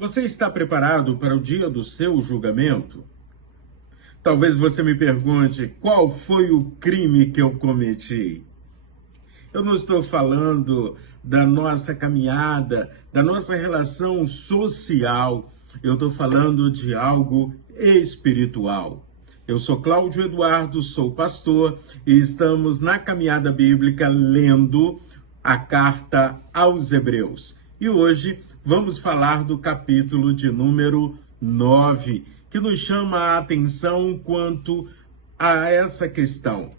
Você está preparado para o dia do seu julgamento? Talvez você me pergunte, qual foi o crime que eu cometi? Eu não estou falando da nossa caminhada, da nossa relação social. Eu estou falando de algo espiritual. Eu sou Cláudio Eduardo, sou pastor e estamos na caminhada bíblica lendo a carta aos Hebreus. E hoje vamos falar do capítulo de número 9, que nos chama a atenção quanto a essa questão.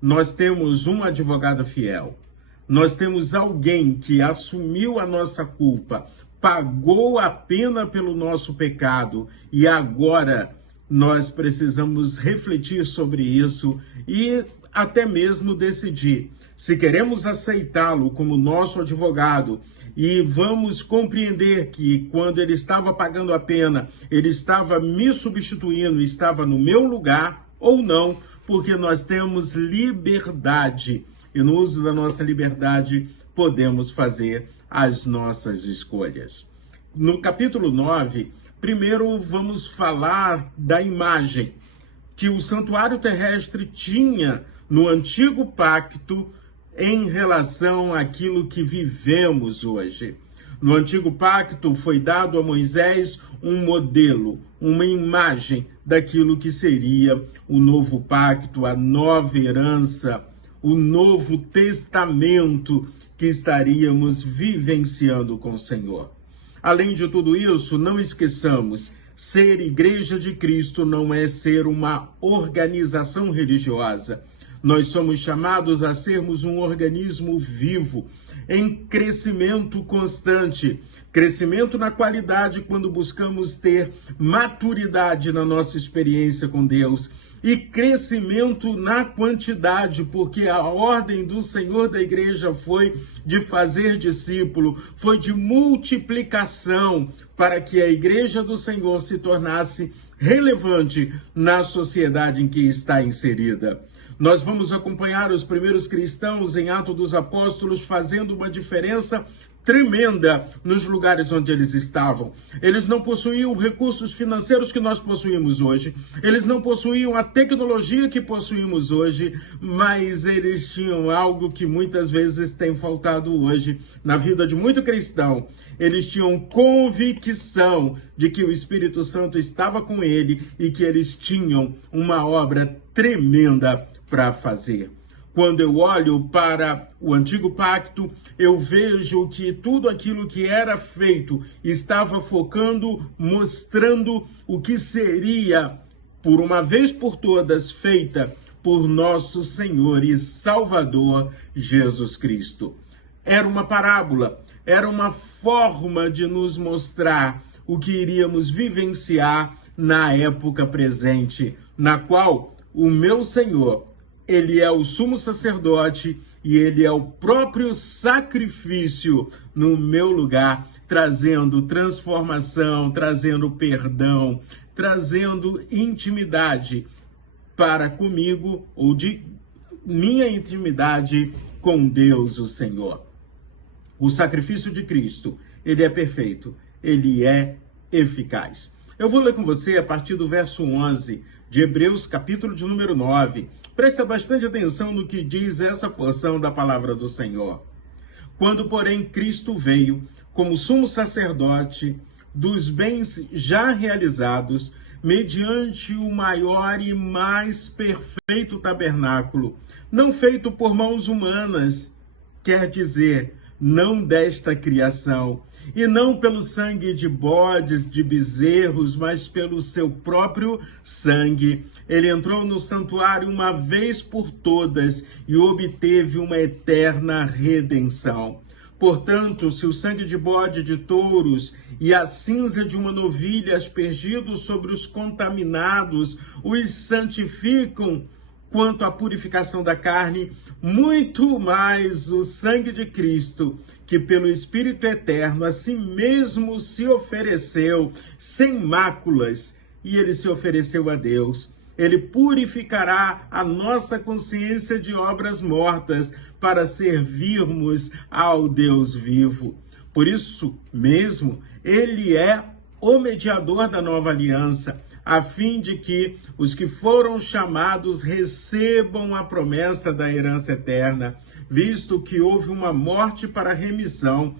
Nós temos um advogado fiel, nós temos alguém que assumiu a nossa culpa, pagou a pena pelo nosso pecado e agora nós precisamos refletir sobre isso e até mesmo decidir se queremos aceitá-lo como nosso advogado e vamos compreender que quando ele estava pagando a pena, ele estava me substituindo, estava no meu lugar ou não, porque nós temos liberdade e no uso da nossa liberdade podemos fazer as nossas escolhas. No capítulo 9, primeiro vamos falar da imagem que o santuário terrestre tinha no antigo pacto em relação àquilo que vivemos hoje. No antigo pacto foi dado a Moisés um modelo, uma imagem daquilo que seria o novo pacto, a nova herança, o novo testamento que estaríamos vivenciando com o Senhor. Além de tudo isso, não esqueçamos, ser igreja de Cristo não é ser uma organização religiosa. Nós somos chamados a sermos um organismo vivo, em crescimento constante, crescimento na qualidade quando buscamos ter maturidade na nossa experiência com Deus e crescimento na quantidade, porque a ordem do Senhor da igreja foi de fazer discípulo, foi de multiplicação para que a igreja do Senhor se tornasse relevante na sociedade em que está inserida. Nós vamos acompanhar os primeiros cristãos em Atos dos Apóstolos fazendo uma diferença tremenda nos lugares onde eles estavam. Eles não possuíam recursos financeiros que nós possuímos hoje. Eles não possuíam a tecnologia que possuímos hoje, mas eles tinham algo que muitas vezes tem faltado hoje na vida de muito cristão. Eles tinham convicção de que o Espírito Santo estava com ele e que eles tinham uma obra tremenda para fazer. Quando eu olho para o antigo pacto, eu vejo que tudo aquilo que era feito estava focando, mostrando o que seria, por uma vez por todas, feita por nosso Senhor e Salvador Jesus Cristo. Era uma parábola, era uma forma de nos mostrar o que iríamos vivenciar na época presente, na qual o meu Senhor, ele é o sumo sacerdote e ele é o próprio sacrifício no meu lugar, trazendo transformação, trazendo perdão, trazendo intimidade para comigo ou de minha intimidade com Deus, o Senhor. O sacrifício de Cristo, ele é perfeito, ele é eficaz. Eu vou ler com você a partir do verso 11 de Hebreus, capítulo de número 9. Presta bastante atenção no que diz essa porção da palavra do Senhor. Quando, porém, Cristo veio como sumo sacerdote dos bens já realizados, mediante o maior e mais perfeito tabernáculo, não feito por mãos humanas, quer dizer, não desta criação, e não pelo sangue de bodes, de bezerros, mas pelo seu próprio sangue. Ele entrou no santuário uma vez por todas e obteve uma eterna redenção. Portanto, se o sangue de bode, de touros e a cinza de uma novilha aspergidos sobre os contaminados os santificam quanto à purificação da carne, muito mais o sangue de Cristo, que pelo Espírito Eterno a si mesmo se ofereceu sem máculas, e ele se ofereceu a Deus. Ele purificará a nossa consciência de obras mortas para servirmos ao Deus vivo. Por isso mesmo, ele é o mediador da nova aliança, a fim de que os que foram chamados recebam a promessa da herança eterna, visto que houve uma morte para a remissão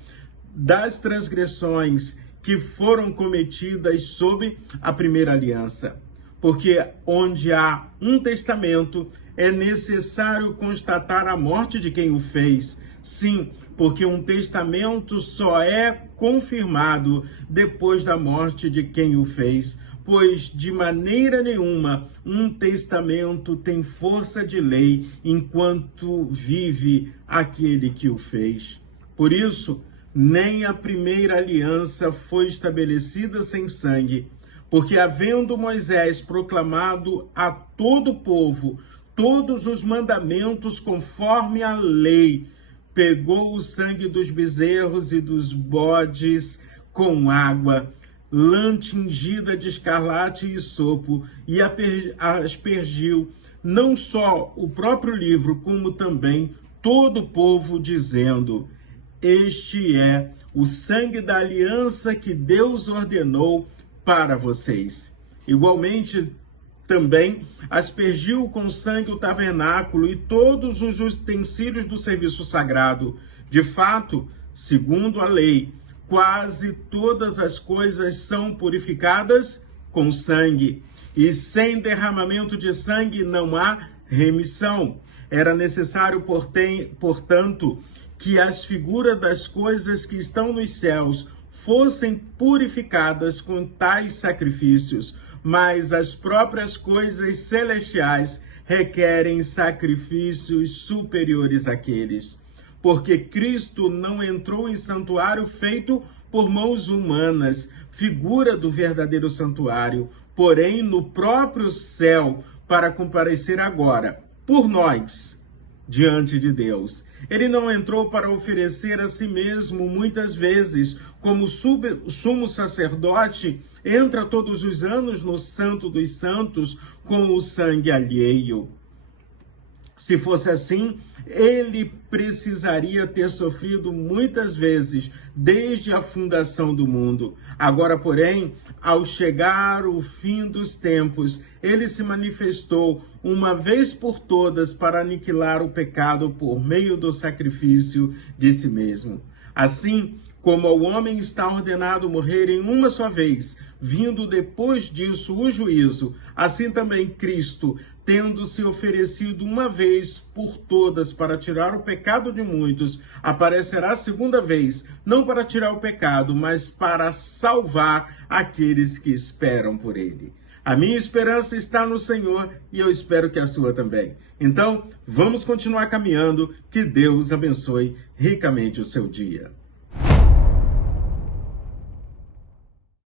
das transgressões que foram cometidas sob a primeira aliança. Porque onde há um testamento, é necessário constatar a morte de quem o fez. Sim, porque um testamento só é confirmado depois da morte de quem o fez, pois de maneira nenhuma um testamento tem força de lei enquanto vive aquele que o fez. Por isso, nem a primeira aliança foi estabelecida sem sangue, porque havendo Moisés proclamado a todo o povo todos os mandamentos conforme a lei, pegou o sangue dos bezerros e dos bodes com água, lã tingida de escarlate e sopo, e aspergiu não só o próprio livro, como também todo o povo, dizendo: este é o sangue da aliança que Deus ordenou para vocês. Igualmente, também aspergiu com sangue o tabernáculo e todos os utensílios do serviço sagrado. De fato, segundo a lei, quase todas as coisas são purificadas com sangue, e sem derramamento de sangue não há remissão. Era necessário, portanto, que as figuras das coisas que estão nos céus fossem purificadas com tais sacrifícios, mas as próprias coisas celestiais requerem sacrifícios superiores àqueles. Porque Cristo não entrou em santuário feito por mãos humanas, figura do verdadeiro santuário, porém no próprio céu, para comparecer agora, por nós, diante de Deus. Ele não entrou para oferecer a si mesmo muitas vezes, como sumo sacerdote entra todos os anos no Santo dos Santos com o sangue alheio. Se fosse assim, ele precisaria ter sofrido muitas vezes desde a fundação do mundo. Agora, porém, ao chegar o fim dos tempos, ele se manifestou uma vez por todas para aniquilar o pecado por meio do sacrifício de si mesmo. Assim, como ao homem está ordenado morrer em uma só vez, vindo depois disso o juízo, assim também Cristo, tendo se oferecido uma vez por todas para tirar o pecado de muitos, aparecerá segunda vez, não para tirar o pecado, mas para salvar aqueles que esperam por ele. A minha esperança está no Senhor e eu espero que a sua também. Então, vamos continuar caminhando. Que Deus abençoe ricamente o seu dia.